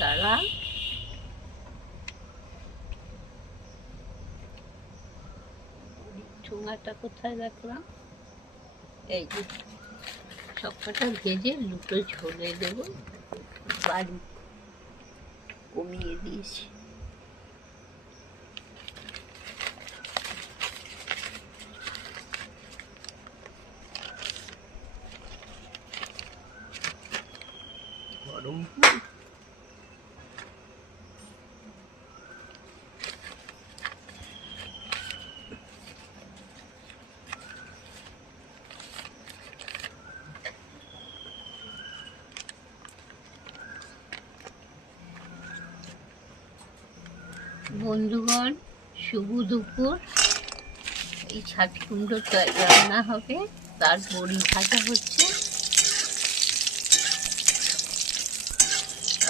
দাঁড়া, ঠোঙাটা কোথায় রাখলাম? এই যে সবকটা ভেজে দুটো ঝোলে দেবো। বাড়ি কমিয়ে দিয়েছি। গরম বন্ধুগণ, শুভ দুপুর। এই ছাটি কুমড়ো রান্না হবে, তার বড়ি ভাজা হচ্ছে।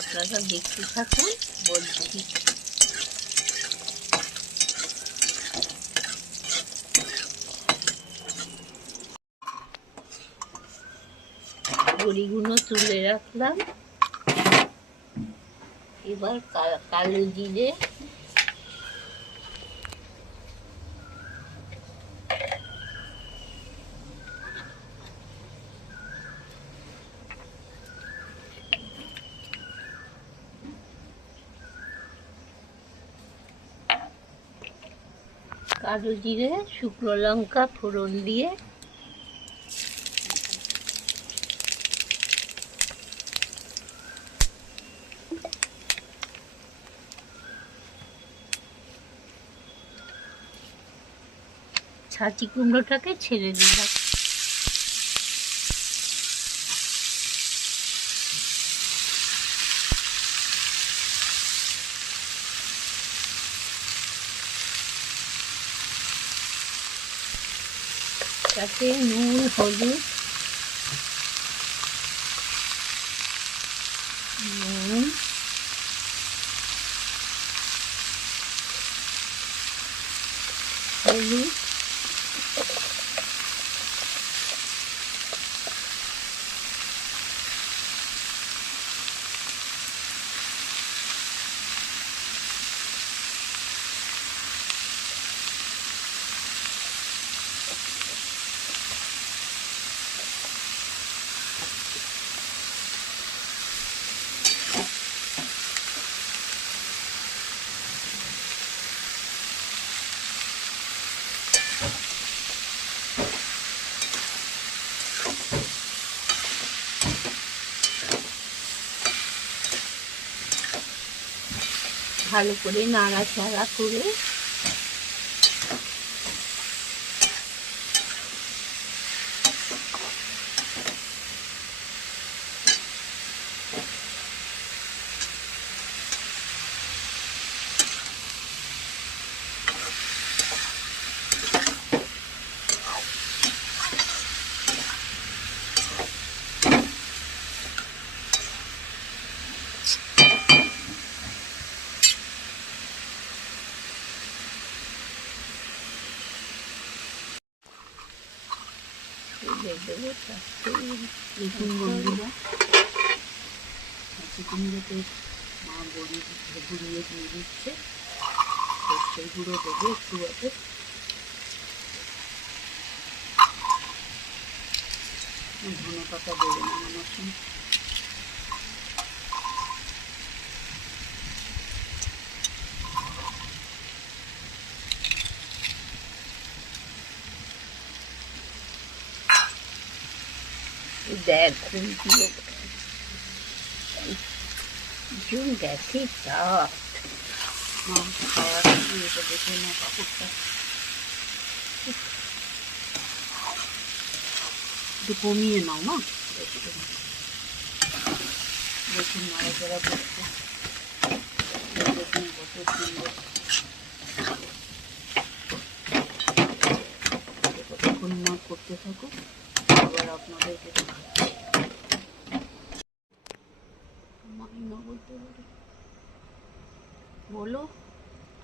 আপনারা দেখতে থাকুন, বলছি। বড়িগুলো তুলে রাখলাম। এবার কালো জিরে, শুকনো লঙ্কা ফোড়ন দিয়ে ছাঁচি কুমড়োটাকে ছেড়ে দিলাম। তাতে নুন, হলুদ, নুন, হলুদ, ভালো করে নাড়াচাড়া করে দেখুন বন্ধুরা, কুমড়োতে মা বড়ি গুঁড়িয়ে দিয়ে দিচ্ছে। সর্ষের গুঁড়ো দেবো একটু আছে, ধনে পাতা দেবে না আমার সঙ্গে। দেখুন ভীষণ গ্যাসের চাপ। মাংস খাওয়া এটা দেখে না কাপড়টা একটু কমিয়ে নাও না। দেখুন নাড়াচাড়া করছে, দেখুন কত সুন্দর। কতক্ষণ না করতে থাকো, আবার আপনাদেরকে বলতে পারি। বলো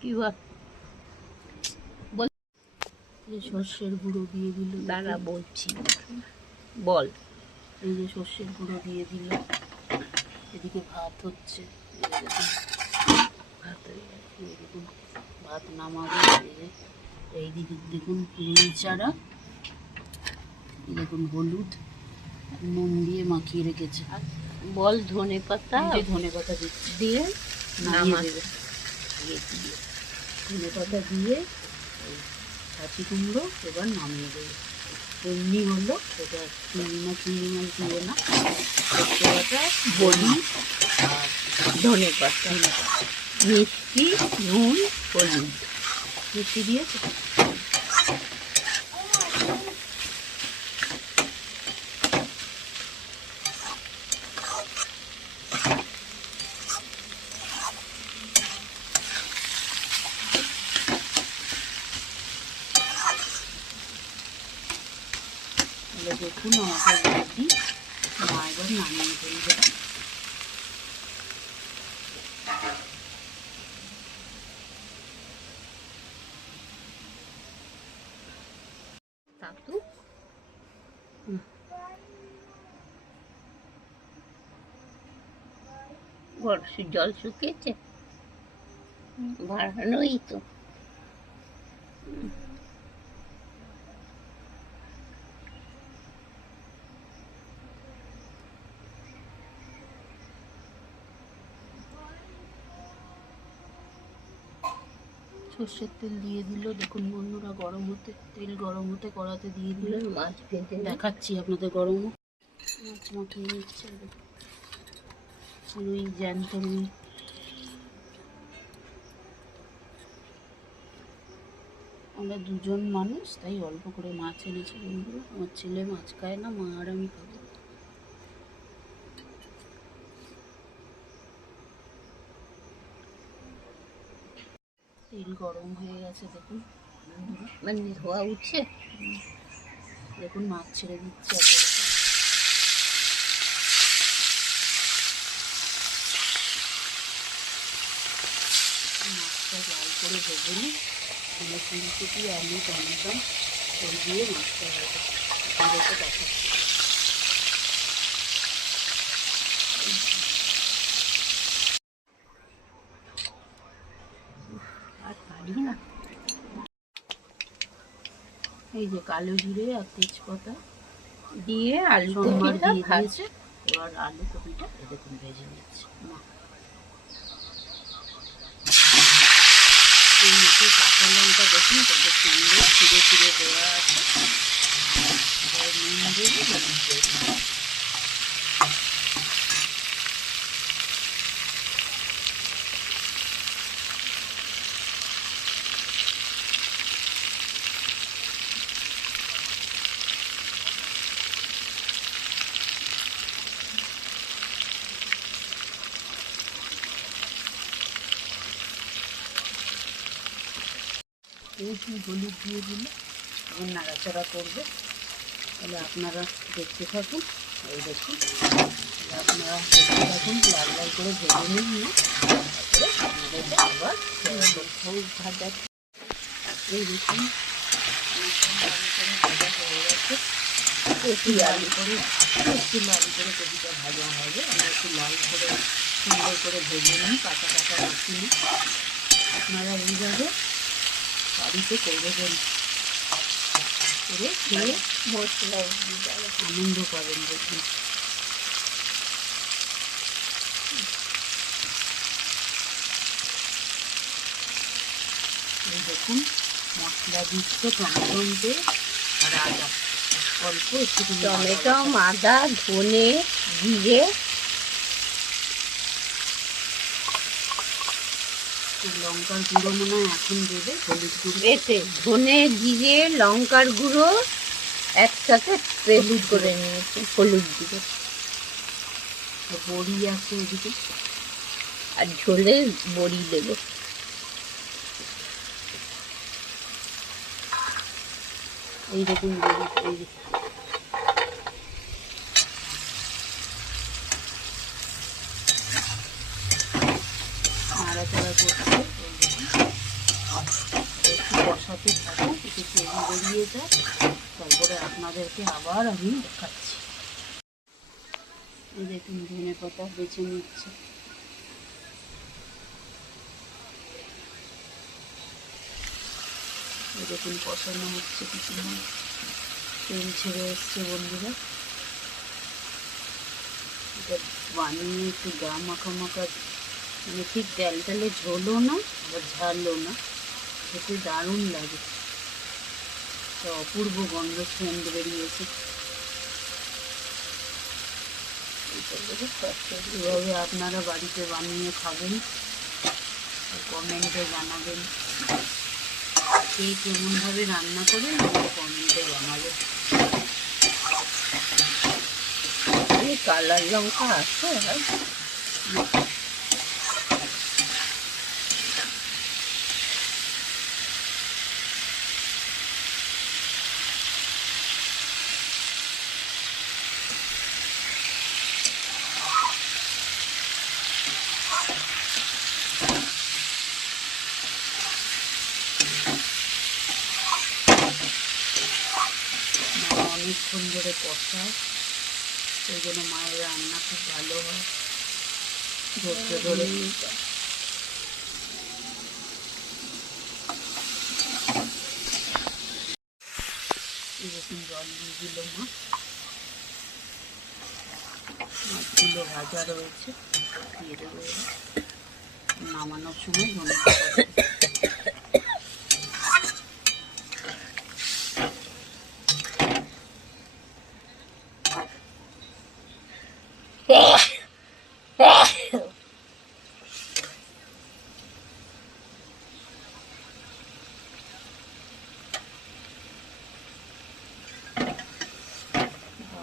কি বল। এই সর্ষের গুঁড়ো দিয়ে দিল, দাঁড়া বলছি, বল। এই যে সর্ষের গুঁড়ো দিয়ে দিল, এদিকে ভাত হচ্ছে, এই দেখুন ভাত হয়ে গেছে, এই দেখুন ভাত নামাবো। এইদিকে দেখুন রুই চারা, এই দেখুন হলুদ নুন দিয়ে মাখিয়ে রেখেছে। বল ধনে পাতা ধনে পাতা দিচ্ছি, দিয়ে নামিয়ে দেবে। ধনে পাতা দিয়ে এই ছাঁচি কুমড়ো এবার নামিয়ে দেবে। এমনি হলো, এটা চিংড়ি মাছ দিয়ে না, সর্ষে বাটা, বড়ি আর ধনে পাতা মিষ্টি নুন হলুদ মিষ্টি দিয়েছে। তাহলে দেখুন আমাদের রেডি। মা এবার নামিয়ে ফেলবে। তাতু জল শুকিয়েছে, বাড়ানোই তো। সর্ষের তেল দিয়ে দিল, দেখুন বন্ধুরা গরম হতে, তেল গরম হতে কড়াতে দিয়ে দিল। মাছ ভেজে দেখাচ্ছি আপনাদের গরম মাছ মাখিয়ে নিচ্ছে। রুই জ্যান্ত রুই, আমরা দুজন মানুষ তাই অল্প করে মাছ এনেছি বন্ধুরা। আমার ছেলে মাছ খায় না, মা আর আমি খাবো। তেল গরম হয়ে গেছে দেখুন বন্ধুরা, মানে ধোয়া উঠছে। দেখুন মাছ ছেড়ে দিচ্ছে। মাছটা লাল করে ভেজে নিই, মানে ফুলকপি আলু টমেটো সব দিয়ে মাছটা ভেজে আপনাদেরকে দেখাচ্ছি। আর পারি না। এই যে কালো জিরে আর তেজপাতা দিয়ে আলু সোমবার কপিটা দিয়ে ভাজ দিয়েছে। এবার আলু কপিটা দেখুন ভেজে নিচ্ছে। এর মধ্যে কাঁচা লঙ্কা দেখুন কত সুন্দর ছিঁড়ে ছিঁড়ে দেওয়া আছে। এবার নুন দেবো, হলুদ দেবো। হলুদ দিয়ে দিলে এখন নাড়াচাড়া করবে। তাহলে আপনারা দেখতে থাকুন। এই দেখুন, আপনারা দেখতে থাকুন, লাল লাল করে ভেজে নিন। তারপরে আপনাদেরকে আবার ভাজা এই দেখুন ভাজা হয়ে গেছে। একটু লাল করে কপিটা ভাজা হবে। আমরা একটু লাল করে সুন্দর করে ভেজে নিই, কাঁচা কাঁচা রাখি নিই। আপনারা এইভাবে বাড়িতে করবেন, করে খেয়ে মশলা আনন্দ পাবেন। দেখুন এই দেখুন মশলা দিচ্ছে টমেটো আর আদা, অল্প একটু টমেটো আদা ধনে জিরে লঙ্কার গুঁড়ো মনে হয় এখন দেবে, হলুদ গুঁড়ো এতে ধনে জিরে লঙ্কার গুঁড়ো একসাথে পেস্ট করে নিয়েছি, হলুদ গুঁড়ো বড়ি আছে ওদিকে, আর ঝোলে বড়ি দেবো। এই দেখুন বড়ি, এই দেখুন নাড়াচাড়া করছে। একটু বসাতে থাকুন, একটু তেল বেরিয়ে যায়, তারপরে আপনাদেরকে আবার আমি দেখাচ্ছি। এই দেখুন ধনে পাতা বেছে নিচ্ছে। এই দেখুন কষানো হচ্ছে কিছুক্ষণ, তেল ছেড়ে এসছে বন্ধুরা। এটা বানিয়ে একটু গা মাখা মাখা, মানে ঠিক ডাল ডালে ঝোলও না আবার ঝালও না, খেতে দারুণ লাগে। একটা অপূর্ব গন্ধ সেন্ট বেরিয়েছে। এভাবে আপনারা বাড়িতে বানিয়ে খাবেন, কমেন্টে জানাবেন কে কেমনভাবে রান্না করেন, কমেন্টে জানাবেন। কালার লঙ্কা আছে অনেকক্ষণ ধরে কষায়, সেই জন্য মায়ের রান্না খুব ভালো হয়, ধৈর্য ধরে। এরকম জল দিয়ে দিল মা, মাছগুলো ভাজা রয়েছে, দিয়ে দেবো। নামানোর সময় ধনে পাতা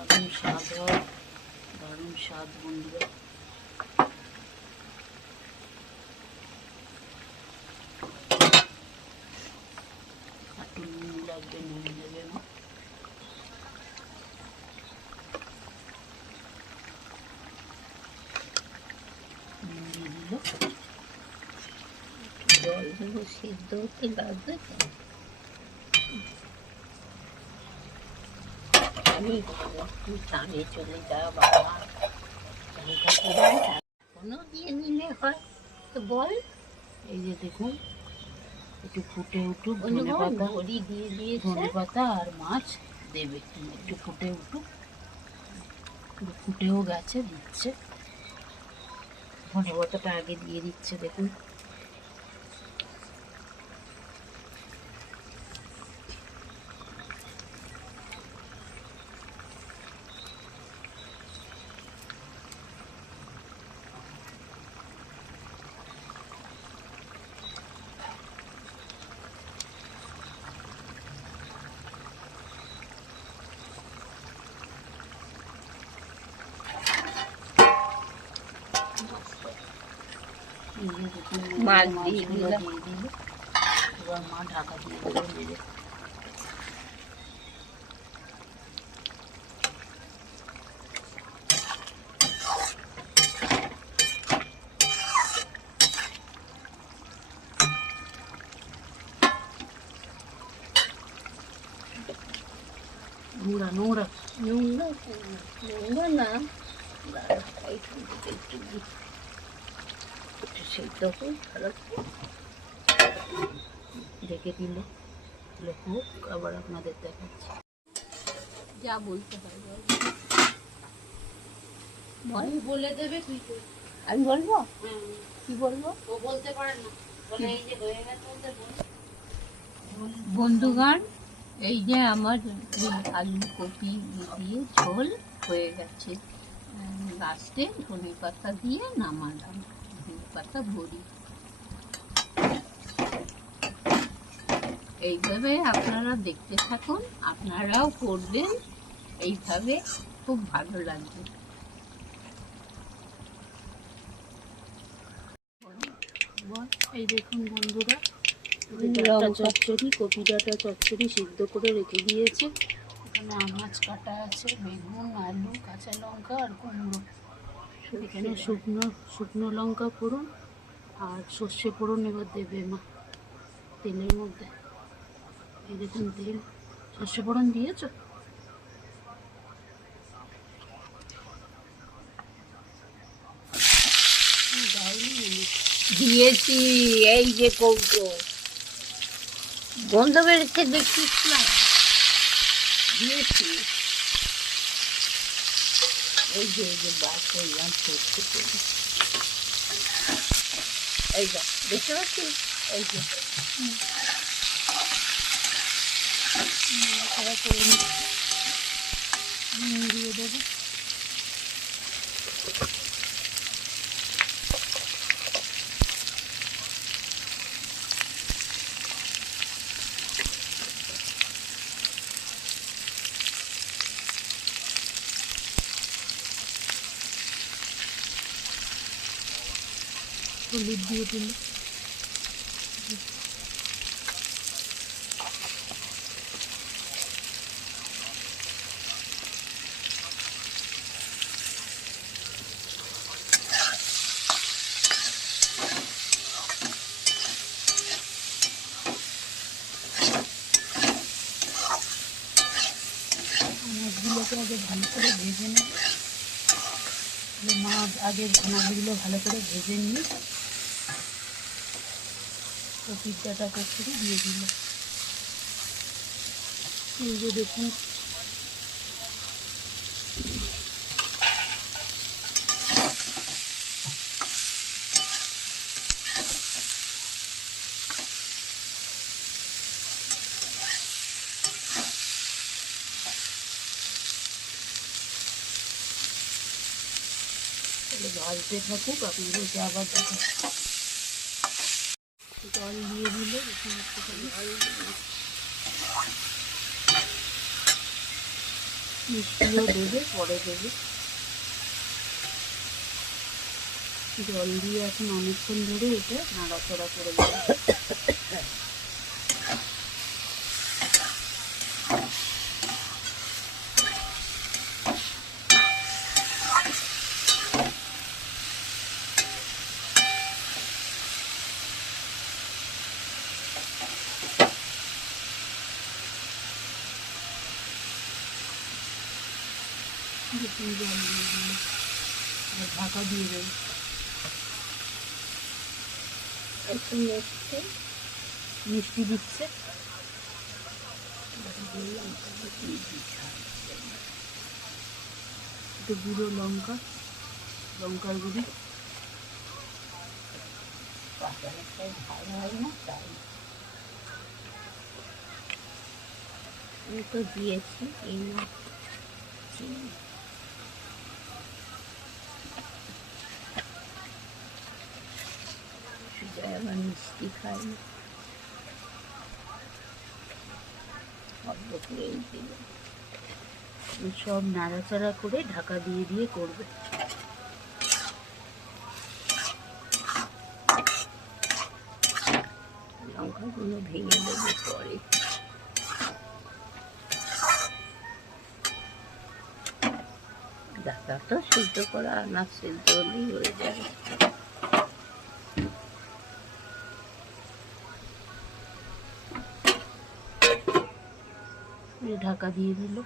দারুণ স্বাদ হয়, দারুণ স্বাদ বন্ধুরা। একটু নুন লাগবে, নুন দেবে না। নুন দিয়ে দিল, জল দেবো, সিদ্ধ হতে লাগবে তো। আমি টানে চলে যা বাবা, এখনো দিয়ে নিলে হয় তো বল। এই যে দেখুন একটু ফুটে উঠুক, ধনে পাতা বড়ি দিয়ে দিয়েছে। ধনে পাতা আর মাছ দেবে, একটু ফুটে উঠুক। ফুটেও গেছে, দিচ্ছে ধনে পাতাটা আগে দিয়ে দিচ্ছে দেখুন। মাছ দিয়ে মাছগুলো দিলাম। দিয়ে দিল, এবার মা ঢাকা দিয়ে দেবে মেরে। নোংরা নোংরা নোংরা নোংরা না, এইখান থেকে একটু সেদ্ধ হোক, খারাপ রেখে দিল, হোক, আবার আপনাদের দেখাচ্ছি। যা বলতে হয় বল। বলে দেবে, তুই আমি বলবো কি বলবো? ও বলতে পারে না, বলে এই যে হয়ে গেছে বলতে বন্ধুগণ, এই যে আমার আলু কপি দিয়ে ঝোল হয়ে গেছে, লাস্টে ধনে পাতা দিয়ে নামালাম, ধনে পাতা বড়ি। এইভাবে আপনারা দেখতে থাকুন, আপনারাও করবেন এইভাবে, খুব ভালো লাগবে। এই দেখুন বন্ধুরা, লঙ্কা। চচ্চড়ি, কপি ডাঁটা চচ্চড়ি সিদ্ধ করে রেখে দিয়েছে। এখানে আনাজ কাটা আছে, বেগুন, আলু, কাঁচা লঙ্কা আর কুমড়ো। এখানে শুকনো শুকনো লঙ্কা ফোড়ন আর সর্ষে ফোড়ন এবার দেবে মা তেলের মধ্যে। এই দেখুন তেল, সর্ষে ফোড়ন দিয়েছো? দিয়েছি, এই যে কৌটো গন্ধ বেরোচ্ছে দেখছিস না, দিয়েছি। এই যে বার করলাম সরষে তেল, এই যা দেখতে পাচ্ছিস, এই যে নাড়াচাড়া করে নুন দিয়ে দেবো। হলুদ দিয়ে দিল, মাছগুলোকে আগে ভালো করে ভেজে নেব। মাছ আগের মাছগুলো ভালো করে ভেজে নিয়ে কপির ডাঁটা কচুরি দিয়ে দিল। এই যে দেখুন ভাজতে থাকুক, আপনাদেরকে আবার দেখো। জল দিয়ে দিলে মিষ্টিও দেবে, পরে দেবে। জল দিয়ে এখন অনেকক্ষণ ধরে এটা নাড়াচাড়া করে দেবে। জল দিয়ে দিলে ঢাকা দিয়ে দেবে। একটু মিষ্টি দিচ্ছে, একটু গুঁড়ো লঙ্কা, লঙ্কার গুঁড়ি ভালো হয় না তাই আমি তো দিয়েছি। এই চিনি আবার মিষ্টি খাই না, অল্প করেই দিল। সব নাড়াচাড়া করে ঢাকা দিয়ে দিয়ে করবে। লঙ্কাগুলো ভেঙে দেবে পরে। ডাটা তো সিদ্ধ করা, আনাজ সিদ্ধ হলেই হয়ে যাবে। ঢাকা দিয়ে দিল।